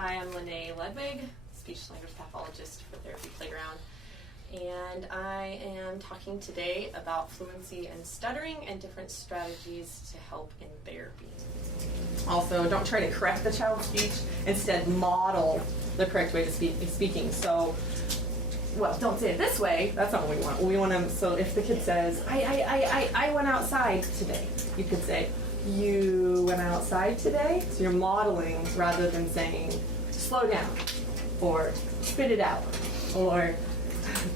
Hi, I'm Lenay, speech language pathologist for Therapy Playground, and I am talking today about fluency and stuttering and different strategies to help in therapy. Also, don't try to correct the child's speech, instead model the correct way to speaking. So, well, don't say it this way, that's not what we want. We want them, so if the kid says, I went outside today, you could say, you went outside today? So you're modeling rather than saying, slow down, or spit it out, or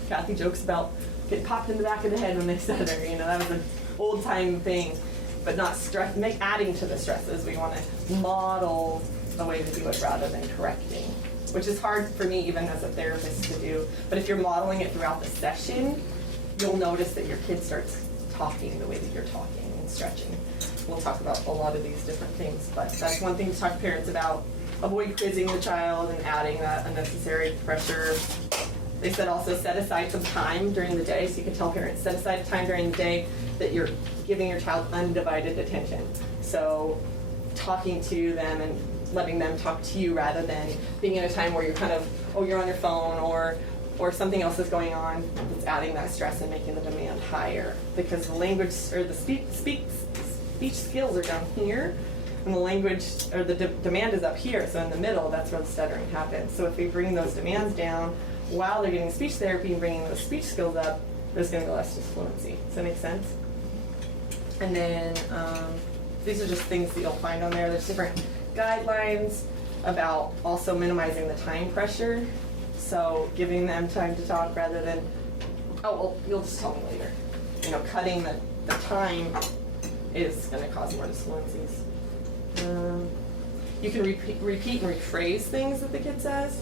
Kathy jokes about getting popped in the back of the head when they stutter. You know, that was an old time thing, but not stress, adding to the stresses. We want to model the way to do it rather than correcting, which is hard for me even as a therapist to do. But if you're modeling it throughout the session, you'll notice that your kid starts talking the way that you're talking and stretching. We'll talk about a lot of these different things, but that's one thing to talk to parents about. Avoid quizzing the child and adding that unnecessary pressure. They said also set aside some time during the day, so you can tell parents, set aside time during the day that you're giving your child undivided attention. So talking to them and letting them talk to you rather than being in a time where you're kind of, you're on your phone or something else is going on. It's adding that stress and making the demand higher, because the language or the speech skills are down here, and the language or the demand is up here. So in the middle, that's where the stuttering happens. So if we bring those demands down while they're getting speech therapy and bringing those speech skills up, there's going to be less disfluency. Does that make sense? And then these are just things that you'll find on there. There's different guidelines about also minimizing the time pressure. So giving them time to talk rather than, you'll just tell me later. You know, cutting the time is going to cause more disfluencies. You can repeat and rephrase things that the kid says,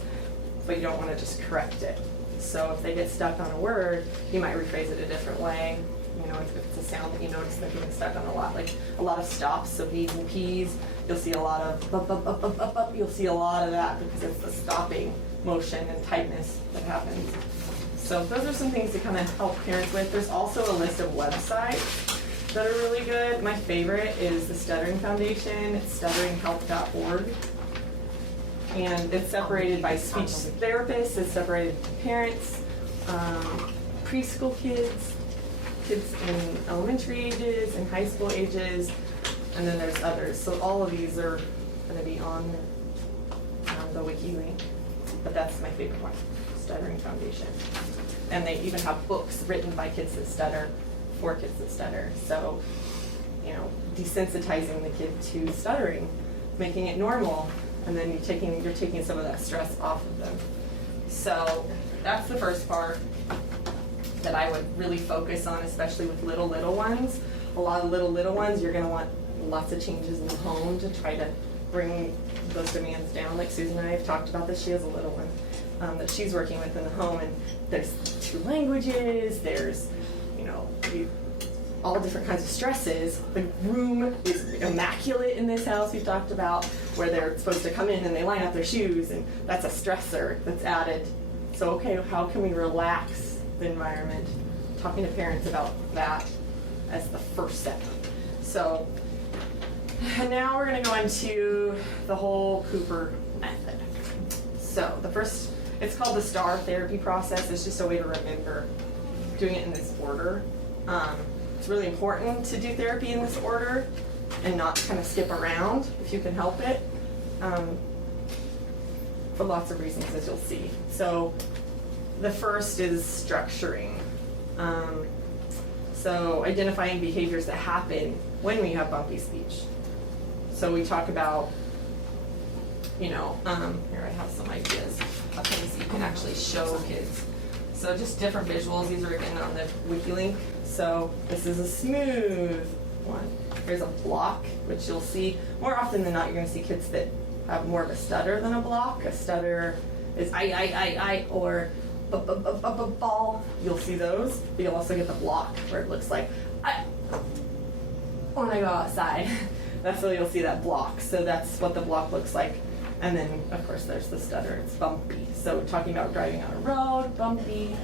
but you don't want to just correct it. So if they get stuck on a word, you might rephrase it a different way. You know, if it's a sound that you notice they're getting stuck on a lot, like a lot of stops, so B's and P's, you'll see a lot of up, you'll see a lot of that because it's the stopping motion and tightness that happens. So those are some things to kind of help parents with. There's also a list of websites that are really good. My favorite is the Stuttering Foundation. It's stutteringhelp.org. And it's separated by speech therapists, it's separated by parents, preschool kids in elementary ages, and high school ages, and then there's others. So all of these are going to be on the wiki link, but that's my favorite one, Stuttering Foundation. And they even have books written by kids that stutter, for kids that stutter. So, you know, desensitizing the kid to stuttering, making it normal, and then you're taking some of that stress off of them. So that's the first part that I would really focus on, especially with little ones. A lot of little ones, you're going to want lots of changes in the home to try to bring those demands down. Like Susan and I have talked about this. She has a little one that she's working with in the home, and there's 2 languages, there's, you know, all different kinds of stresses. The room is immaculate in this house we've talked about, where they're supposed to come in and they line up their shoes, and that's a stressor that's added. So, okay, how can we relax the environment? Talking to parents about that as the first step. So, and now we're going to go into the whole Cooper method. So the first, it's called the STAR therapy process. It's just a way to remember doing it in this order. It's really important to do therapy in this order and not kind of skip around if you can help it, for lots of reasons, as you'll see. So the first is structuring. So identifying behaviors that happen when we have bumpy speech. So we talk about, you know, here I have some ideas of things you can actually show kids. So just different visuals. These are again on the wiki link. So this is a smooth one. Here's a block, which you'll see more often than not. You're going to see kids that have more of a stutter than a block. A stutter is I, or ball. You'll see those. But you'll also get the block where it looks like I when I go outside. That's where you'll see that block. So that's what the block looks like. And then, of course, there's the stutter. It's bumpy. So talking about driving on a road, bumpy.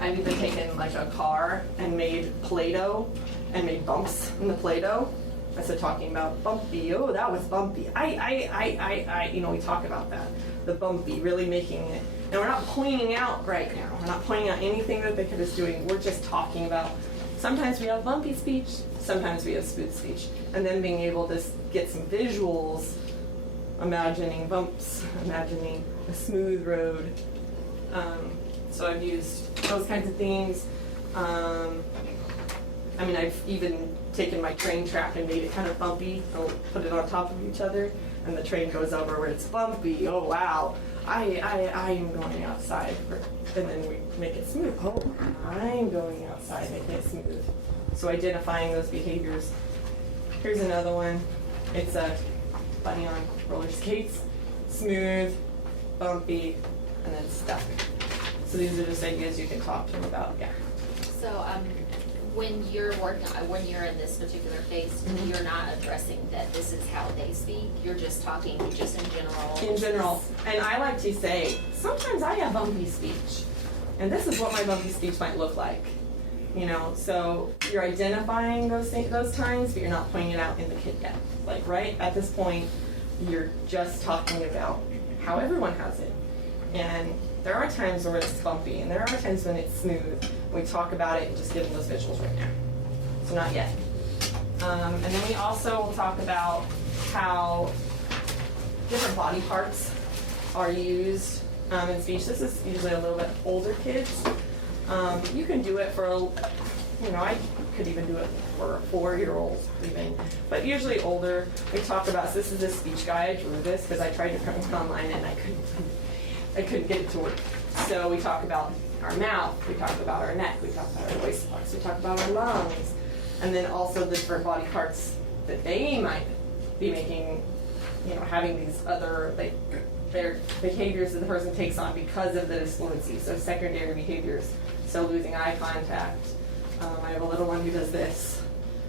I've even taken like a car and made Play-Doh and made bumps in the Play-Doh Instead of talking about bumpy, oh, that was bumpy. We talk about that. The bumpy, really making it. And we're not pointing out right now. We're not pointing out anything that the kid is doing. We're just talking about, sometimes we have bumpy speech, sometimes we have smooth speech. And then being able to get some visuals, imagining bumps, imagining a smooth road. So I've used those kinds of things. I've even taken my train track and made it kind of bumpy. I'll put it on top of each other, and the train goes over where it's bumpy. Oh wow, I am going outside, and then we make it smooth. Oh, I'm going outside, making it smooth. So identifying those behaviors. Here's another one. It's a bunny on roller skates, smooth, bumpy, and then stuck. So these are just ideas you can talk to them about. Yeah. So when you're in this particular phase, you're not addressing that this is how they speak. You're just talking just in general. In general. And I like to say, sometimes I have bumpy speech. And this is what my bumpy speech might look like. So you're identifying those times, but you're not pointing it out in the kid yet. Like right at this point, you're just talking about how everyone has it. And there are times where it's bumpy, and there are times when it's smooth. We talk about it and just give them those visuals right now. So not yet. And then we also will talk about how different body parts are used in speech. This is usually a little bit older kids. You can do it for I could even do it for a 4-year-old even, but usually older. We talk about, so this is a speech guide. I drew this because I tried to print it online and I couldn't get it to work. So we talk about our mouth, we talk about our neck, we talk about our voice box, we talk about our lungs, and then also the different body parts that they might be making, having these other, their behaviors that the person takes on because of the disfluency. So secondary behaviors, so losing eye contact. I have a little one who does this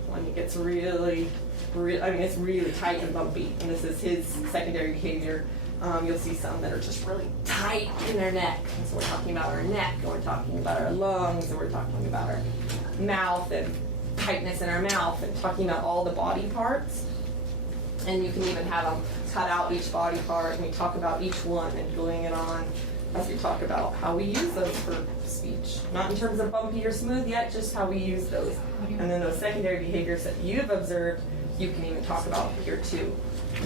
when he gets really, it's really tight and bumpy, and this is his secondary behavior. You'll see some that are just really tight in their neck. And so we're talking about our neck, and we're talking about our lungs, and we're talking about our mouth and tightness in our mouth, and talking about all the body parts. And you can even have them cut out each body part, and we talk about each one and gluing it on as we talk about how we use those for speech. Not in terms of bumpy or smooth yet, just how we use those. And then those secondary behaviors that you've observed, you can even talk about here too.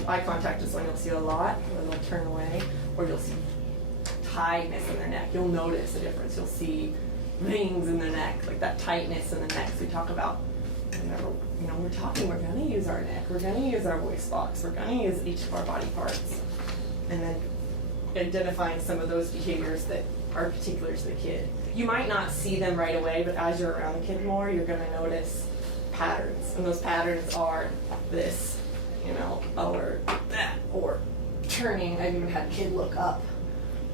Eye contact is one you'll see a lot, where they'll turn away, or you'll see tightness in their neck. You'll notice a difference. You'll see rings in their neck, like that tightness in the neck. So we talk about, we're going to use our neck, we're going to use our voice box, we're going to use each of our body parts. And then identifying some of those behaviors that are particular to the kid. You might not see them right away, but as you're around the kid more, you're going to notice patterns. And those patterns are this, or that, or turning. I've even had a kid look up.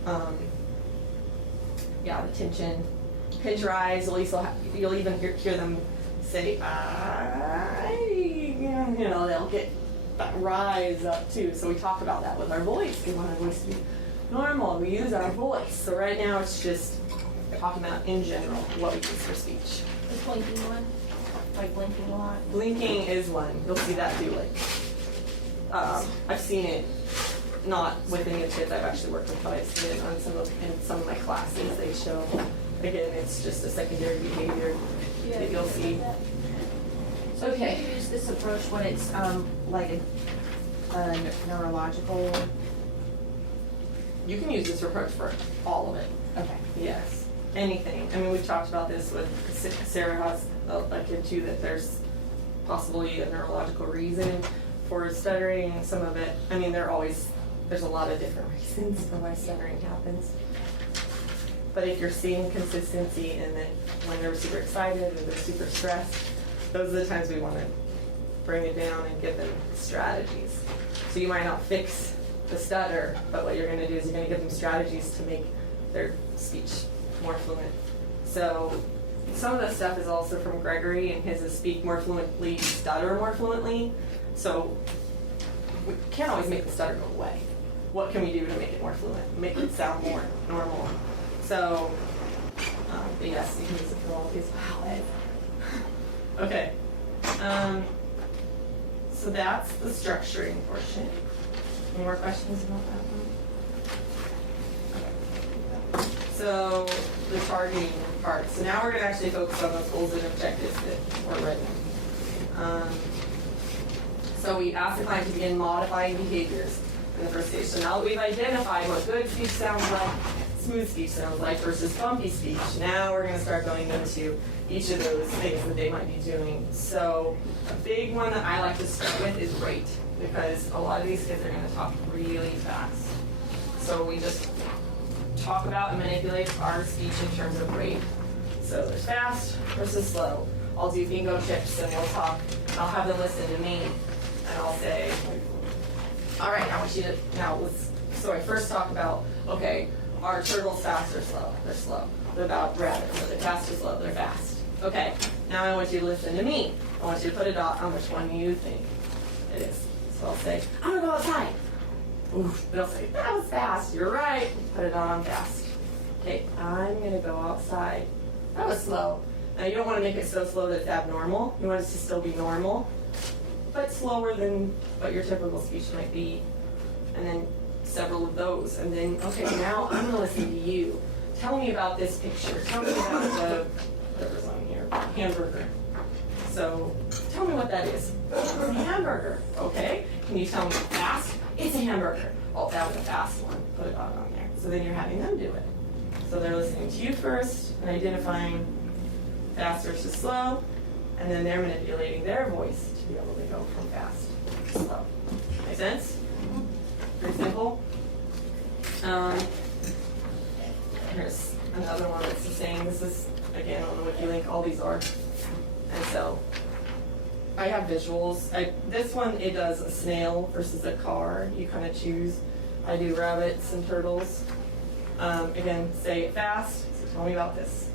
The tension. Pinch your eyes. You'll even hear them say, they'll get that rise up too. So we talk about that with our voice. We want our voice to be normal. We use our voice. So right now it's just talking about in general what we use for speech. Is blinking one? Like blinking a lot? Blinking is one. You'll see that too. I've seen it not with any of the kids I've actually worked with, but I've seen it on in some of my classes. They show, again, it's just a secondary behavior that you'll see. So okay. Do you use this approach when it's like a neurological? You can use this approach for all of it. Okay. Yes. Anything. We've talked about this with Sarah has a kid too, that there's possibly a neurological reason for stuttering. Some of it, there's a lot of different reasons for why stuttering happens. But if you're seeing consistency in it when they're super excited or they're super stressed, those are the times we want to bring it down and give them strategies. So you might not fix the stutter, but what you're going to do is you're going to give them strategies to make their speech more fluent. So some of the stuff is also from Gregory, and his is speak more fluently, stutter more fluently. So we can't always make the stutter go away. What can we do to make it more fluent, make it sound more normal? So, yes, you can use it for all of these. Wow, Ed. Okay. So that's the structuring portion. Any more questions about that one? Okay. So the targeting part. So now we're going to actually focus on those goals and objectives that were written. So we asked the client to begin modifying behaviors in the first stage. So now that we've identified what good speech sounds like, smooth speech sounds like versus bumpy speech, now we're going to start going into each of those things that they might be doing. So a big one that I like to start with is rate, because a lot of these kids are going to talk really fast. So we just talk about and manipulate our speech in terms of rate. So there's fast versus slow. I'll do bingo tips and we'll talk. I'll have them listen to me and I'll say, all right, I want you to, so I first talk about, okay, are turtles fast or slow? They're slow. What about rabbits? Are they fast or slow? They're fast. Okay, now I want you to listen to me. I want you to put a dot on which one you think it is. So I'll say, I'm gonna go outside. Oof, they'll say, that was fast. You're right. Put it on fast. Okay, I'm gonna go outside. That was slow. Now you don't want to make it so slow that it's abnormal. You want it to still be normal, but slower than what your typical speech might be. And then several of those. And then, okay, now I'm going to listen to you. Tell me about this picture. Tell me about the, whatever's on here, hamburger. So tell me what that is. It's a hamburger. Okay. Can you tell me fast? It's a hamburger. Oh, that was a fast one. Put a dot on there. So then you're having them do it. So they're listening to you first and identifying fast versus slow, and then they're manipulating their voice to be able to go from fast to slow. Make sense? Pretty simple. Here's another one that's the same. This is, again, on the wiki link, all these are. And so I have visuals. This one, it does a snail versus a car. You kind of choose. I do rabbits and turtles. Again, say it fast. So tell me about this.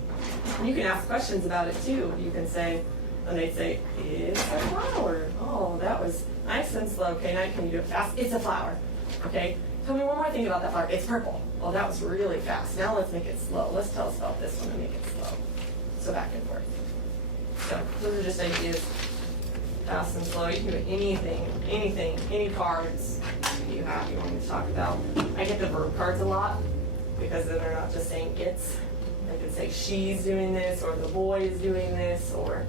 And you can ask questions about it too. You can say, and they say, it's a flower. Oh, that was nice and slow. Okay, now can you do it fast? It's a flower. Okay, tell me one more thing about that flower. It's purple. Oh, that was really fast. Now let's make it slow. Let's tell us about this one and make it slow. So back and forth. So those are just ideas. Fast and slow. You can do anything, any cards you have you want me to talk about. I get the verb cards a lot because then they're not just saying it's. They could say she's doing this, or the boy is doing this, or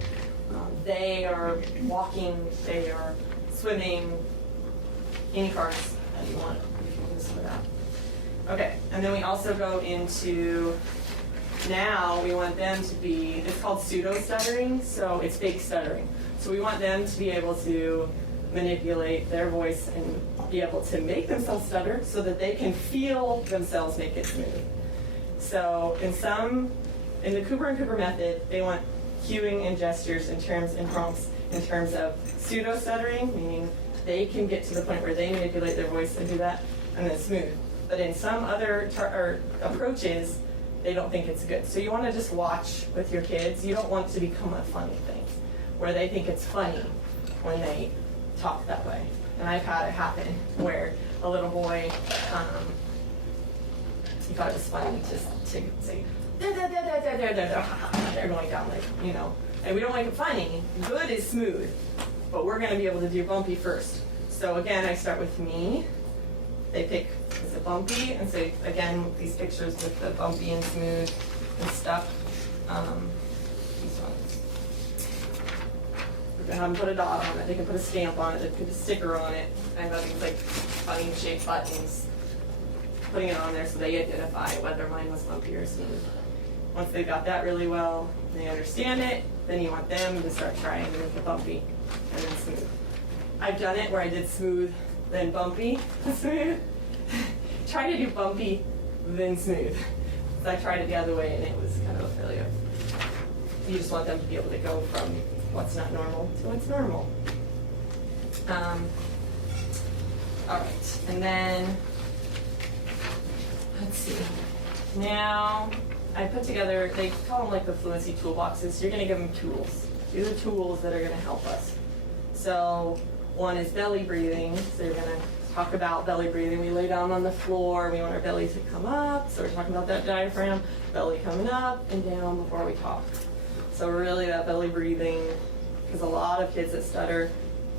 they are walking, they are swimming. Any cards that you want, you can use for that. Okay, and then we also go into, now we want them to be, it's called pseudo-stuttering, so it's fake stuttering. So we want them to be able to manipulate their voice and be able to make themselves stutter so that they can feel themselves make it smooth. So in the Cooper and Cooper method, they want cueing and gestures and prompts in terms of pseudo-stuttering, meaning they can get to the point where they manipulate their voice and do that, and then smooth. But in some other approaches, they don't think it's good. So you want to just watch with your kids. You don't want to become a funny thing, where they think it's funny when they talk that way. And I've had it happen where a little boy, he thought it was funny to say, they're going down, like, you know. And we don't make it funny. Good is smooth, but we're going to be able to do bumpy first. So again, I start with me. They pick, is it bumpy? And say, again, these pictures with the bumpy and smooth and stuff. These ones. We're going to have them put a dot on it. They can put a stamp on it. They can put a sticker on it. I have these like funny shaped buttons. Putting it on there so they identify whether mine was bumpy or smooth. Once they've got that really well, they understand it, then you want them to start trying to make it bumpy and then smooth. I've done it where I did smooth, then bumpy, smooth. Try to do bumpy, then smooth. So I tried it the other way and it was kind of a failure. You just want them to be able to go from what's not normal to what's normal. All right, and then, let's see. Now, I put together, they call them like the fluency toolboxes. So you're going to give them tools. These are tools that are going to help us. So one is belly breathing. So you're going to talk about belly breathing. We lay down on the floor. We want our belly to come up. So we're talking about that diaphragm, belly coming up and down before we talk. So really that belly breathing, because a lot of kids that stutter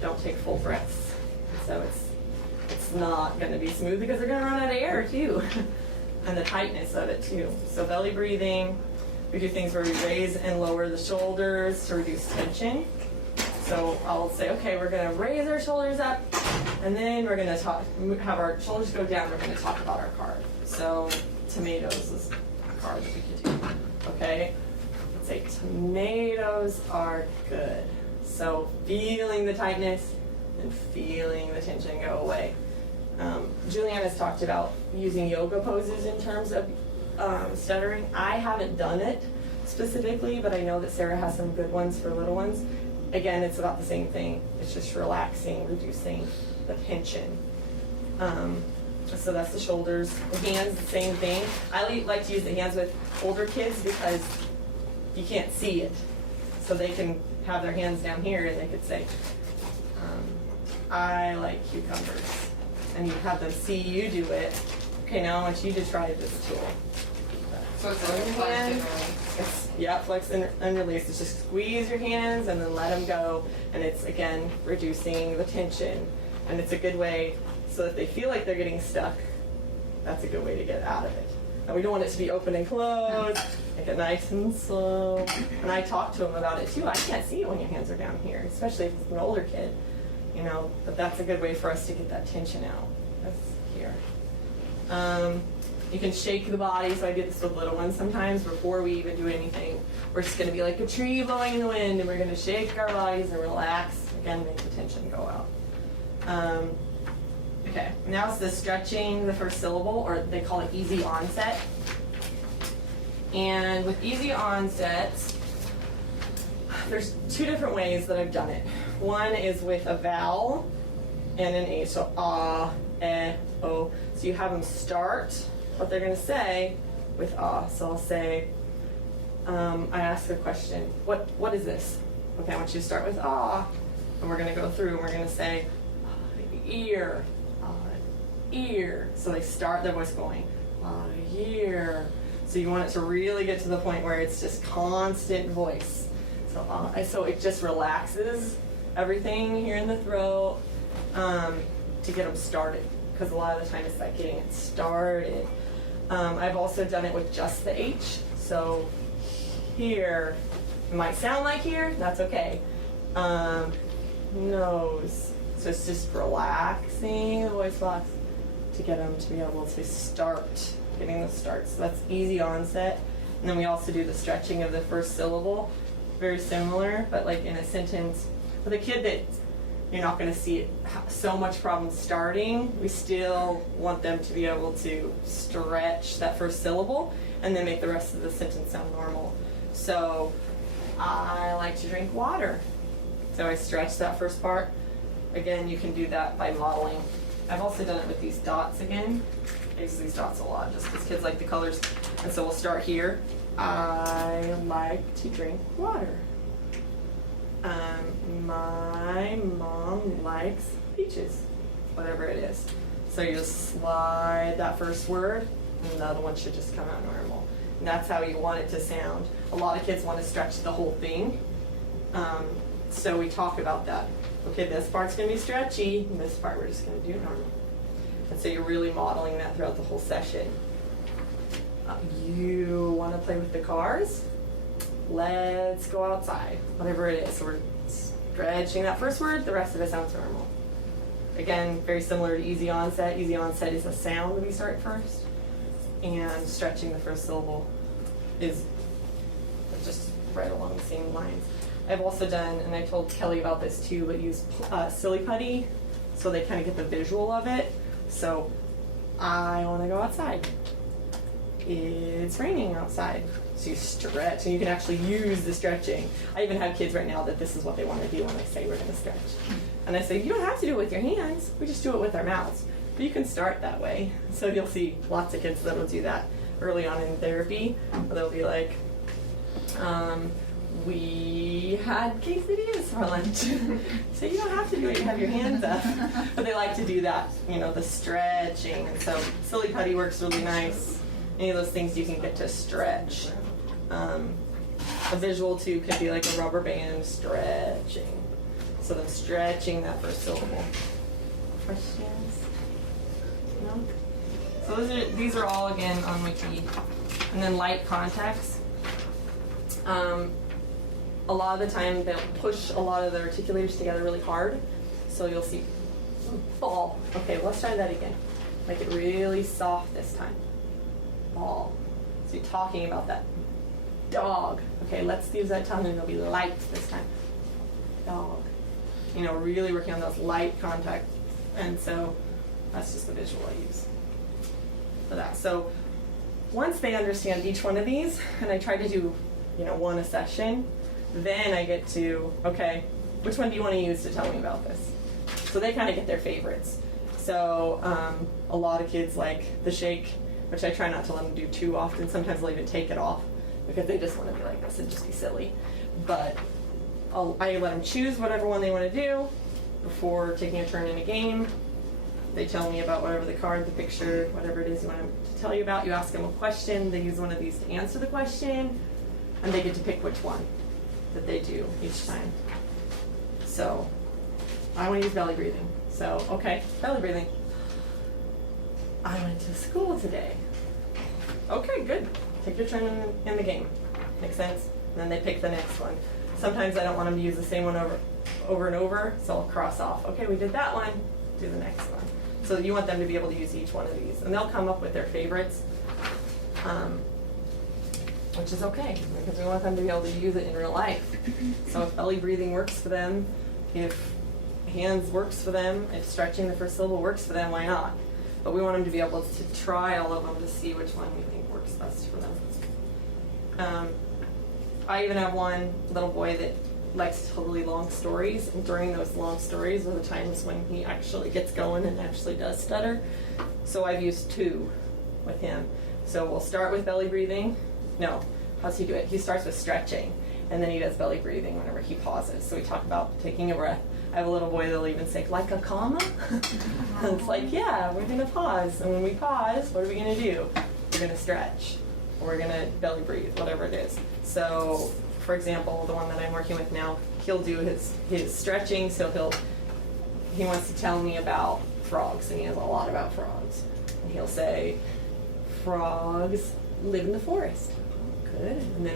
don't take full breaths. So it's not going to be smooth because they're going to run out of air too. And the tightness of it too. So belly breathing, we do things where we raise and lower the shoulders to reduce tension. So I'll say, okay, we're going to raise our shoulders up, and then we're going to have our shoulders go down. We're going to talk about our card. So tomatoes is a card that we could do. Okay, let's say tomatoes are good. So feeling the tightness and feeling the tension go away. Julianne has talked about using yoga poses in terms of stuttering. I haven't done it specifically, but I know that Sarah has some good ones for little ones. Again, it's about the same thing. It's just relaxing, reducing the tension. So that's the shoulders. The hands, the same thing. I like to use the hands with older kids because you can't see it. So they can have their hands down here and they could say, I like cucumbers. And you have them see you do it. Okay, now I want you to try this tool. So it's like flex and release. Yeah, flex and release. It's just squeeze your hands and then let them go. And it's, again, reducing the tension. And it's a good way, so that they feel like they're getting stuck, that's a good way to get out of it. And we don't want it to be open and closed. Make it nice and slow. And I talk to them about it too. I can't see it when your hands are down here, especially if it's an older kid. You know, but that's a good way for us to get that tension out. That's here. You can shake the body. So I do this with little ones sometimes before we even do anything. We're just going to be like a tree blowing in the wind, and we're going to shake our bodies and relax. Again, make the tension go out. Okay, now it's the stretching the first syllable, or they call it easy onset. And with easy onset, there's two different ways that I've done it. One is with a vowel and an H, so ah, eh, o. So you have them start what they're going to say with ah. So I'll say, I ask a question, what is this? Okay, I want you to start with ah, and we're going to go through and we're going to say ear, ear. So they start their voice going, ear. So you want it to really get to the point where it's just constant voice. So it just relaxes everything here in the throat to get them started, because a lot of the time it's like getting it started. I've also done it with just the H. So here, it might sound like here, that's okay. Nose. So it's just relaxing the voice box to get them to be able to start, getting the start. So that's easy onset. And then we also do the stretching of the first syllable. Very similar, but like in a sentence with a kid that you're not going to see so much problem starting, we still want them to be able to stretch that first syllable and then make the rest of the sentence sound normal. So I like to drink water. So I stretch that first part. Again, you can do that by modeling. I've also done it with these dots again. I use these dots a lot just because kids like the colors. And so we'll start here. I like to drink water. My mom likes peaches, whatever it is. So you just slide that first word, and the other one should just come out normal. And that's how you want it to sound. A lot of kids want to stretch the whole thing. So we talk about that. Okay, this part's going to be stretchy, and this part we're just going to do normal. And so you're really modeling that throughout the whole session. You want to play with the cars? Let's go outside, whatever it is. So we're stretching that first word, the rest of it sounds normal. Again, very similar to easy onset. Easy onset is a sound we start first, and stretching the first syllable is just right along the same lines. I've also done, and I told Kelly about this too, but use silly putty so they kind of get the visual of it. So I want to go outside. It's raining outside. So you stretch, and you can actually use the stretching. I even have kids right now that this is what they want to do when I say we're going to stretch. And I say, you don't have to do it with your hands. We just do it with our mouths. But you can start that way. So you'll see lots of kids that will do that early on in therapy. They'll be like, we had quesadillas for lunch. So you don't have to do it, you have your hands up. But they like to do that, you know, the stretching. And so silly putty works really nice. Any of those things you can get to stretch. A visual too could be like a rubber band stretching. So them stretching that first syllable. Questions? No? So these are all again on Wiki. And then light contacts. A lot of the time they'll push a lot of the articulators together really hard. So you'll see ball. Okay, let's try that again. Make it really soft this time. Ball. So you're talking about that. Dog. Okay, let's use that tongue and it'll be light this time. Dog. You know, really working on those light contact. And so that's just the visual I use for that. So once they understand each one of these, and I try to do, you know, one a session, then I get to, okay, which one do you want to use to tell me about this? So they kind of get their favorites. So a lot of kids like the shake, which I try not to let them do too often. Sometimes they'll even take it off because they just want to be like this and just be silly. But I let them choose whatever one they want to do before taking a turn in a game. They tell me about whatever the card, the picture, whatever it is you want them to tell you about. You ask them a question. They use one of these to answer the question, and they get to pick which one that they do each time. So I want to use belly breathing. So, okay, belly breathing. I went to school today. Okay, good. Take your turn in the game. Makes sense? And then they pick the next one. Sometimes I don't want them to use the same one over and over, so I'll cross off. Okay, we did that one, do the next one. So you want them to be able to use each one of these. And they'll come up with their favorites, which is okay, because we want them to be able to use it in real life. So if belly breathing works for them, if hands works for them, if stretching the first syllable works for them, why not? But we want them to be able to try all of them to see which one we think works best for them. I even have one little boy that likes to tell really long stories, and during those long stories are the times when he actually gets going and actually does stutter. So I've used two with him. So we'll start with belly breathing. No, how's he do it? He starts with stretching, and then he does belly breathing whenever he pauses. So we talk about taking a breath. I have a little boy that'll even say, like a comma? And it's like, yeah, we're gonna pause. And when we pause, what are we gonna do? We're gonna stretch, or we're gonna belly breathe, whatever it is. So, for example, the one that I'm working with now, he'll do his stretching, so he wants to tell me about frogs, and he has a lot about frogs. And he'll say, frogs live in the forest. Good. And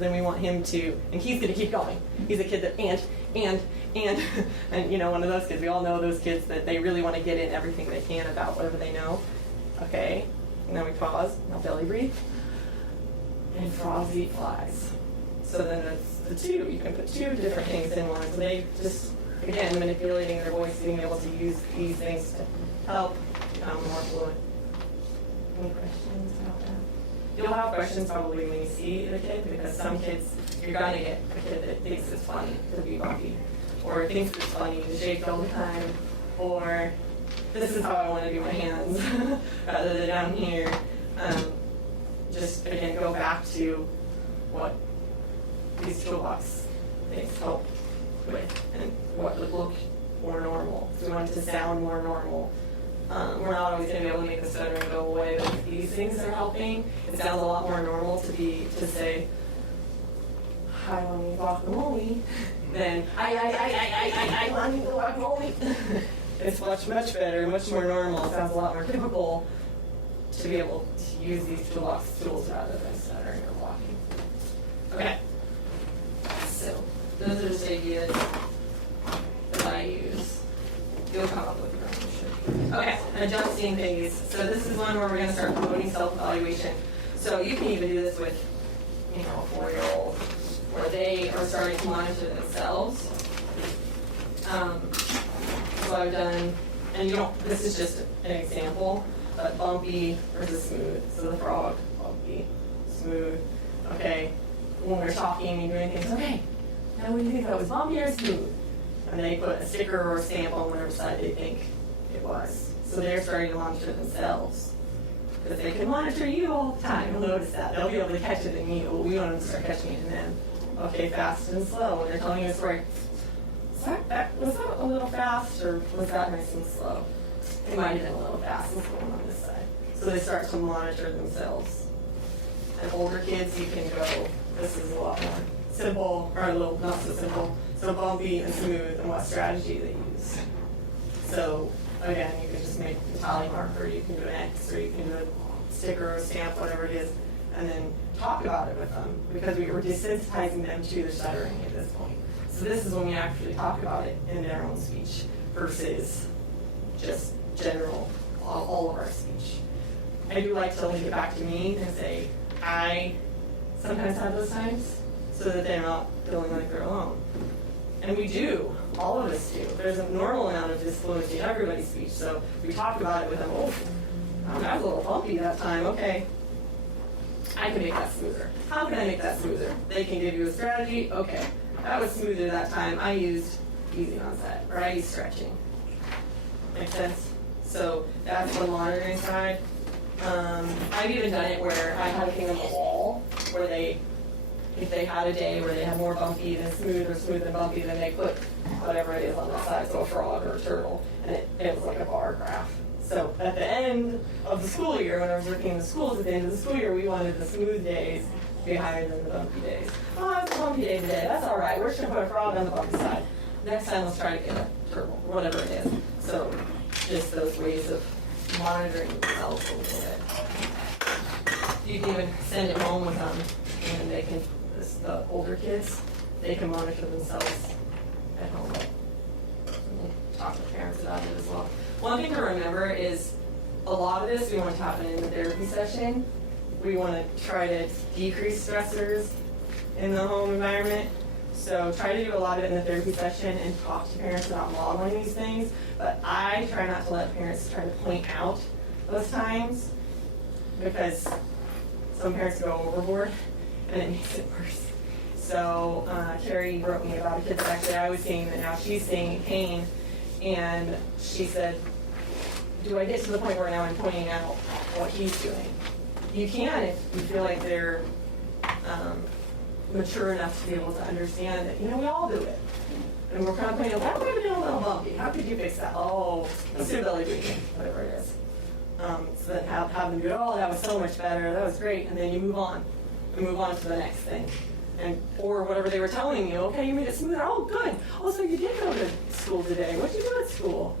then we want him to, and he's gonna keep going. He's a kid that, and you know, one of those kids, we all know those kids that they really want to get in everything they can about whatever they know. Okay, and then we pause, now belly breathe. And frogs eat flies. So then it's the two, you can put two different things in one. So they just, again, manipulating their voice, being able to use these things to help become more fluent. Any questions about that? You'll have questions probably when you see the kid, because some kids, you're gonna get a kid that thinks it's funny to be bumpy, or thinks it's funny to shake all the time, or this is how I want to do my hands rather than down here. Just again, go back to what these toolbox things help with and what would look more normal. So we want it to sound more normal. We're not always going to be able to make the stuttering go away, but if these things are helping, it sounds a lot more normal to say, I want to guacamole, than I want to guacamole. It's much better, much more normal. It sounds a lot more typical to be able to use these toolbox tools rather than stuttering or walking. Okay. So those are just ideas that I use. You'll come up with your own. Okay, adjusting things. So this is one where we're going to start promoting self-evaluation. So you can even do this with, you know, a 4-year-old, where they are starting to monitor themselves. So I've done, and you don't, this is just an example, but bumpy versus smooth. So the frog, bumpy, smooth. Okay, when we're talking and doing things, okay, now what do you think that was, bumpy or smooth? And they put a sticker or a stamp on whatever side they think it was. So they're starting to monitor themselves. Because they can monitor you all the time. You'll notice that. They'll be able to catch it in you. We want them to start catching it in them. Okay, fast and slow. When they're telling you a story, was that a little fast, or was that nice and slow? It might have been a little fast. What's going on this side? So they start to monitor themselves. And older kids, you can go, this is a lot more simple, or a little not so simple. So bumpy and smooth and what strategy they use. So again, you can just make a tally marker, you can do an X, or you can do a sticker or a stamp, whatever it is, and then talk about it with them, because we were desensitizing them to the stuttering at this point. So this is when we actually talk about it in their own speech versus just general, all of our speech. I do like to link it back to me and say, I sometimes have those times, so that they're not feeling like they're alone. And we do, all of us do. There's a normal amount of disfluency in everybody's speech, so we talk about it with them. Oh, that was a little bumpy that time, okay. I can make that smoother. How can I make that smoother? They can give you a strategy, okay. That was smoother that time. I used easy onset, or I used stretching. Make sense? So that's the monitoring side. I've even done it where I had a thing on the wall where if they had a day where they had more bumpy than smooth or smooth and bumpy, then they put whatever it is on that side, so a frog or a turtle, and it was like a bar graph. So at the end of the school year, when I was working in the schools, at the end of the school year, we wanted the smooth days to be higher than the bumpy days. Oh, that's a bumpy day today. That's all right. We're just going to put a frog on the bumpy side. Next time, let's try to get a turtle, or whatever it is. So just those ways of monitoring themselves a little bit. You can even send it home with them, and they can, the older kids, they can monitor themselves at home. And talk to parents about it as well. One thing to remember is a lot of this we want to happen in the therapy session. We want to try to decrease stressors in the home environment. So try to do a lot of it in the therapy session and talk to parents about modeling these things. But I try not to let parents try to point out those times, because some parents go overboard and it makes it worse. So Carrie wrote me about a kid that actually I was seeing that now she's seeing pain, and she said, do I get to the point where now I'm pointing out what he's doing? You can if you feel like they're mature enough to be able to understand that, we all do it. And we're kind of pointing out, why are we doing a little bumpy? How could you fix that? Oh, suitability treatment, whatever it is. So then have them do, oh, that was so much better, that was great, and then you move on. And move on to the next thing. Or whatever they were telling you, okay, you made it smoother, oh, good. Oh, so you did go to school today. What did you do at school?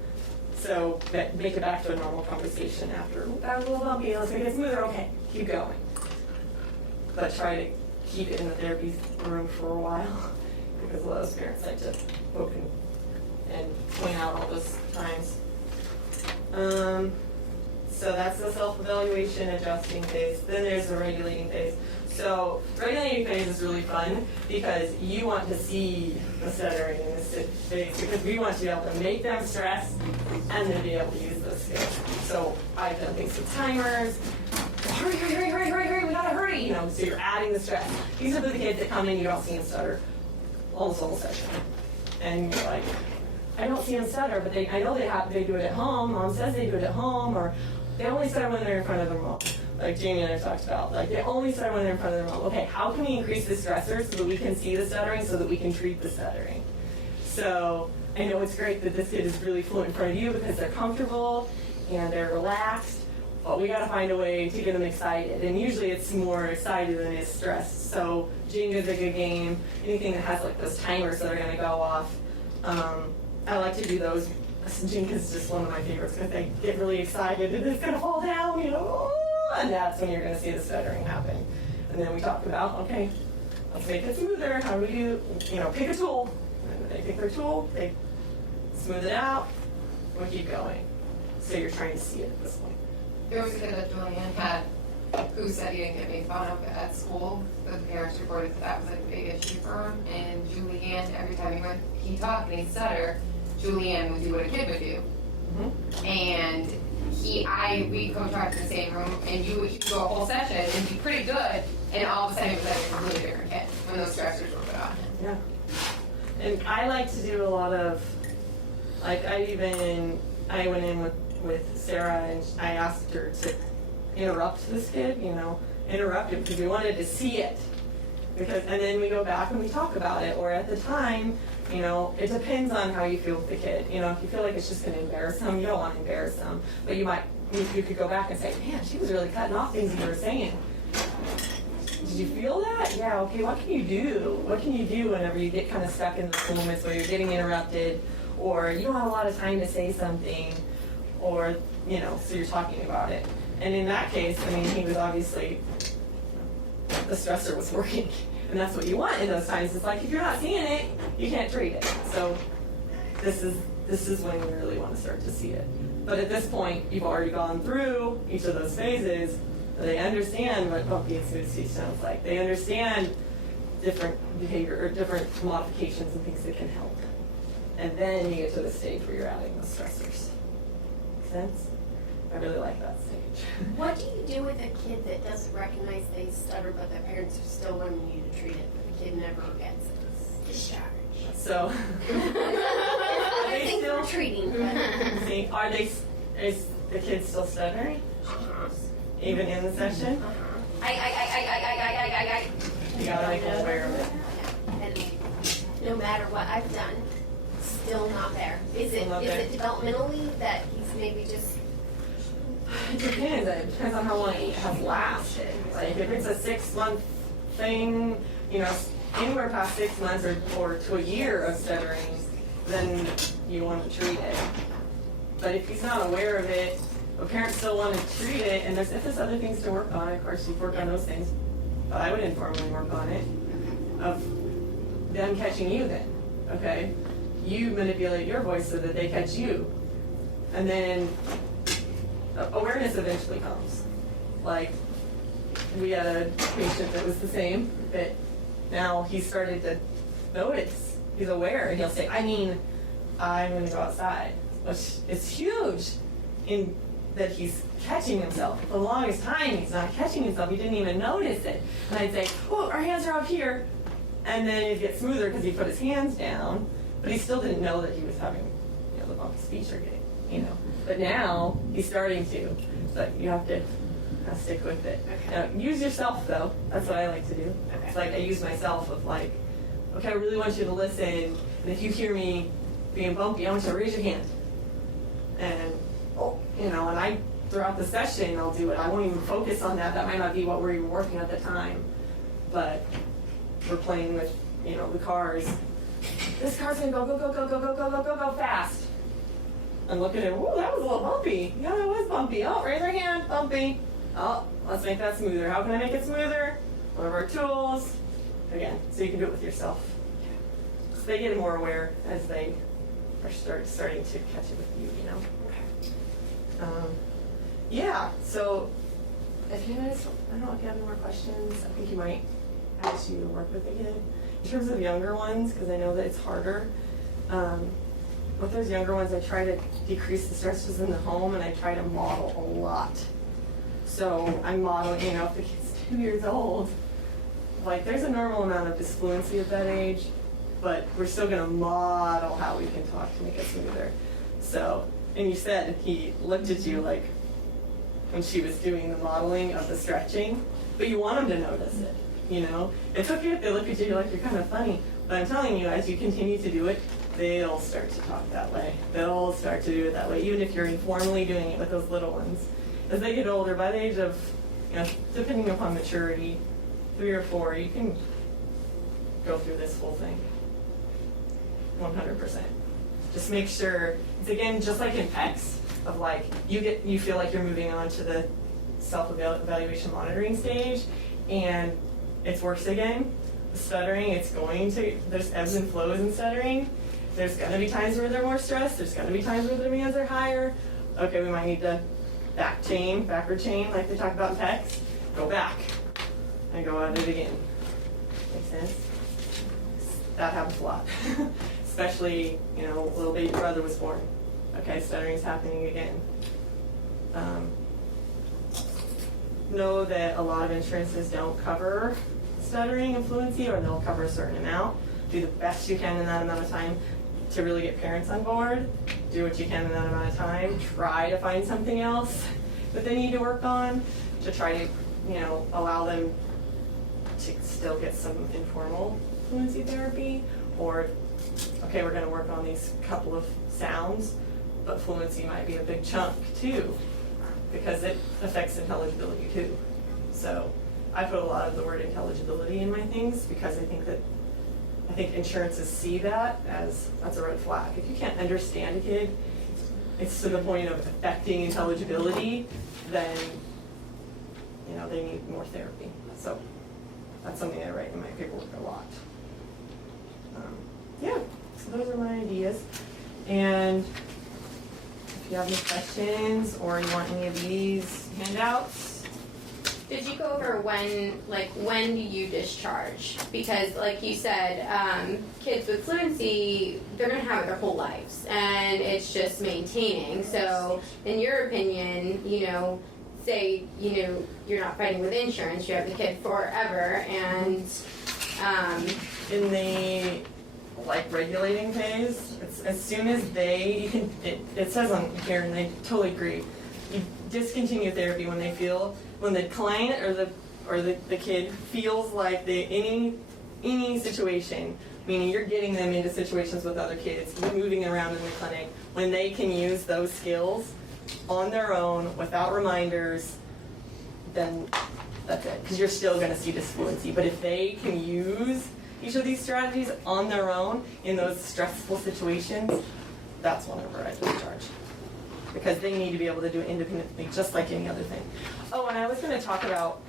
So make it back to a normal conversation after, that was a little bumpy, let's make it smoother, okay, keep going. But try to keep it in the therapy room for a while, because a lot of those parents like to poke and point out all those times. So that's the self-evaluation, adjusting phase. Then there's the regulating phase. So regulating phase is really fun because you want to see the stuttering in this phase, because we want to be able to make them stress and then be able to use those skills. So I've done things with timers. Hurry, hurry, hurry, hurry, hurry, we gotta hurry. So you're adding the stress. These are the kids that come in, you don't see them stutter almost the whole session. And you're like, I don't see them stutter, but I know they do it at home. Mom says they do it at home, or they only stutter when they're in front of their mom. Like Jamie and I talked about, like they only stutter when they're in front of their mom. Okay, how can we increase the stressors so that we can see the stuttering, so that we can treat the stuttering? So I know it's great that this kid is really fluent in front of you because they're comfortable and they're relaxed, but we gotta find a way to get them excited. And usually it's more excited than it's stressed. So Jenga's a good game. Anything that has like those timers that are gonna go off. I like to do those. Jenga's just one of my favorites because they get really excited and it's gonna fall down, and that's when you're gonna see the stuttering happen. And then we talk about, okay, let's make it smoother. How do you, pick a tool. And they pick their tool, they smooth it out, we keep going. So you're trying to see it at this point. There was a kid that Julianne had who said he didn't get made fun of at school. The parents reported that was like a big issue for him. And Julianne, every time he talked and he'd stutter, Julianne would do what a kid would do. Mm-hmm. And we co-tracked in the same room, and he'd go a whole session and be pretty good, and all of a sudden it was like a completely different kid when those stressors were put on him. Yeah. And I like to do a lot of, like I went in with Sarah and I asked her to interrupt this kid, interrupt it because we wanted to see it. And then we go back and we talk about it, or at the time, it depends on how you feel with the kid. If you feel like it's just going to embarrass them, you don't want to embarrass them. But you could go back and say, man, she was really cutting off things you were saying. did you feel that? Yeah, okay, what can you do? What can you do whenever you get kind of stuck in those moments where you're getting interrupted, or you don't have a lot of time to say something, or, you know, so you're talking about it. And in that case, I mean, he was obviously, the stressor was working. And that's what you want in those times. It's like, if you're not seeing it, you can't treat it. So this is when you really want to start to see it. But at this point, you've already gone through each of those phases. They understand what bumpy and smooth speech sounds like. They understand different behavior or different modifications and things that can help. And then you get to the stage where you're adding those stressors. Make sense? I really like that stage. What do you do with a kid that doesn't recognize they stutter, but their parents are still wanting you to treat it, but the kid never gets it? Discharge. So, I think still- we're treating, but see, is the kid still stuttering? Even in the session? I. You gotta make them aware of it. And no matter what I've done, still not there. Is Still not there. it developmentally that he's maybe just? It depends. It depends on how long it has lasted. Like if it's a 6-month thing, you know, anywhere past 6 months or to a year of stuttering, then you want to treat it. But if he's not aware of it, but parents still want to treat it, and if there's other things to work on, of course you work on those things. But I would informally work on it of them catching you then. Okay, you manipulate your voice so that they catch you, and then awareness eventually comes. Like, we had a patient that was the same, but now he started to notice. He's aware, and he'll say, I'm gonna go outside, which is huge in that he's catching himself. For the longest time, he's not catching himself. He didn't even notice it. And I'd say, oh, our hands are up here. And then it'd get smoother because he put his hands down, but he still didn't know that he was having, you know, the bumpy speech or getting, you know. But now he's starting to. So you have to stick with it. Okay. Now, use yourself though. That's what I like to do. Okay. It's like I use myself of like, okay, I really want you to listen. And if you hear me being bumpy, I want you to raise your hand. And you know, and I throughout the session I'll do it. I won't even focus on that. That might not be what we're even working at the time. But we're playing with, you know, the cars. This car's gonna go, go, go, go, go, go, go, go, go, go fast. And look at it, whoa, that was a little bumpy. Yeah, it was bumpy. Oh, raise our hand, bumpy. Oh, let's make that smoother. How can I make it smoother? One of our tools. Again, so you can do it with yourself. So they get more aware as they are starting to catch it with you, you know? Yeah, so if you guys, I don't know if you have any more questions. I think you might ask you to work with again. In terms of younger ones, because I know that it's harder, with those younger ones, I try to decrease the stresses in the home, and I try to model a lot. So I'm modeling, you know, if the kid's 2 years old, like there's a normal amount of disfluency at that age, but we're still gonna model how we can talk to make it smoother. So, and you said he looked at you like when she was doing the modeling of the stretching, but you want him to notice it, you know? It's okay if they look at you like you're kind of funny, but I'm telling you, as you continue to do it, they'll start to talk that way. They'll start to do it that way, even if you're informally doing it with those little ones. As they get older, by the age of, you know, depending upon maturity, 3 or 4, you can go through this whole thing. 100%. Just make sure, it's again, just like in PECS, of like, you feel like you're moving on to the self-evaluation monitoring stage, and it's worse again. The stuttering, there's ebbs and flows in stuttering. There's gonna be times where they're more stressed, there's gonna be times where the demands are higher. Okay, we might need to backward chain, like they talk about in PECS. Go back, and go at it again. Make sense? That happens a lot. Especially, you know, little baby brother was born. Okay, stuttering's happening again. Know that a lot of insurances don't cover stuttering and fluency, or they'll cover a certain amount. Do the best you can in that amount of time to really get parents on board. Do what you can in that amount of time. Try to find something else that they need to work on to try to, you know, allow them to still get some informal fluency therapy. Or, okay, we're gonna work on these couple of sounds, but fluency might be a big chunk too, because it affects intelligibility too. So I put a lot of the word intelligibility in my things because I think insurances see that as that's a red flag. If you can't understand a kid, it's to the point of affecting intelligibility, then they need more therapy. So that's something I write in my paperwork a lot. Yeah, so those are my ideas. And if you have any questions or you want any of these handouts. Did you go over when do you discharge? Because like you said, kids with fluency, they're gonna have it their whole lives, and it's just maintaining. So in your opinion, say, you're not fighting with insurance, you have the kid forever, and In the regulating phase, it's as soon as it says on here, and I totally agree, you discontinue therapy when the client or the kid feels like any situation, meaning you're getting them into situations with other kids, you're moving around in the clinic, when they can use those skills on their own without reminders, then that's it, because you're still going to see this fluency. But if they can use each of these strategies on their own in those stressful situations, that's whenever I discharge. Because they need to be able to do it independently, just like any other thing. Oh, and I was going to talk about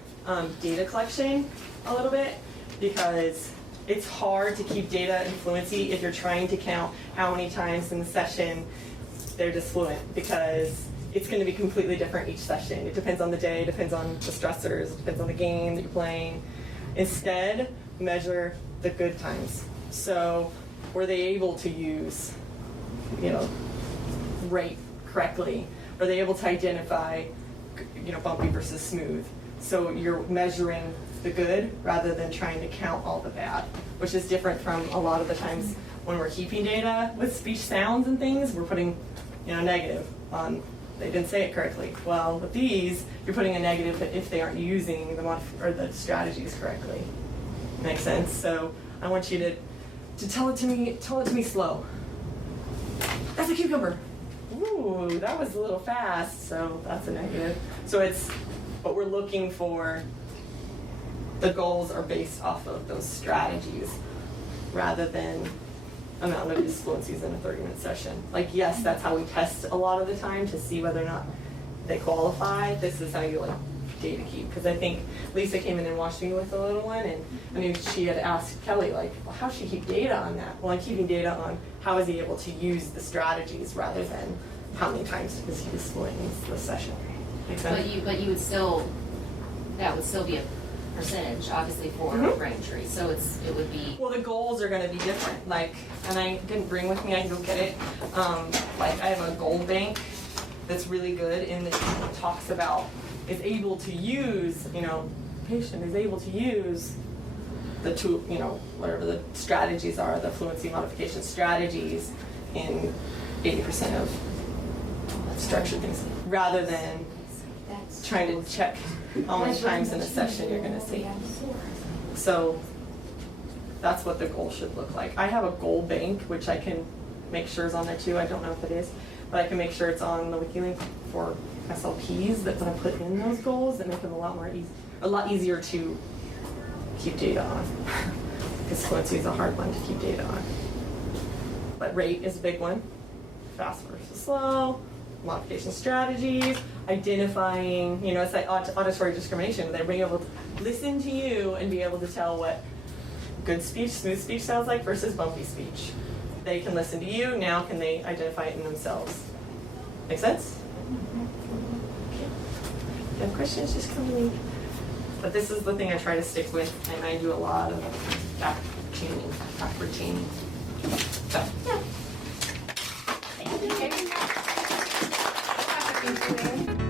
data collection a little bit, because it's hard to keep data in fluency if you're trying to count how many times in the session they're just fluent, because it's going to be completely different each session. It depends on the day, it depends on the stressors, it depends on the game that you're playing. Instead, measure the good times. So, were they able to use, rate correctly? Are they able to identify, bumpy versus smooth? So you're measuring the good rather than trying to count all the bad, which is different from a lot of the times when we're keeping data with speech sounds and things, we're putting, negative on, they didn't say it correctly. Well, with these, you're putting a negative if they aren't using the strategies correctly. Make sense? So I want you to tell it to me slow. That's a cucumber. Ooh, that was a little fast, so that's a negative. So but we're looking for, the goals are based off of those strategies rather than amount of fluencies in a 30-minute session. Yes, that's how we test a lot of the time to see whether or not they qualify. This is how you data keep, because I think Lisa came in and watched me with the little one, and she had asked Kelly how should she keep data on that? Well, I'm keeping data on how is he able to use the strategies rather than how many times is he fluent in the session. Make sense? But you would still, that would still be a percentage, obviously, for Braintree. So it would be. Well, the goals are going to be different. And I didn't bring with me, I can go get it. I have a goal bank that's really good, and it talks about, is able to use, patient is able to use the tool, whatever the strategies are, the fluency modification strategies in 80% of structured things, rather than trying to check how many times in a session you're going to see. So that's what the goal should look like. I have a goal bank, which I can make sure is on there too. I don't know if it is, but I can make sure it's on the WikiLink for SLPs that when I put in those goals, that make them a lot easier to keep data on. Because fluency is a hard one to keep data on. But rate is a big one. Fast versus slow, modification strategies, identifying, it's like auditory discrimination. They're being able to listen to you and be able to tell what good speech, smooth speech sounds like versus bumpy speech. They can listen to you, now can they identify it in themselves? Make sense? Okay. If you have questions, just come to me. But this is the thing I try to stick with, and I do a lot of backward chaining. So, yeah. Thank you.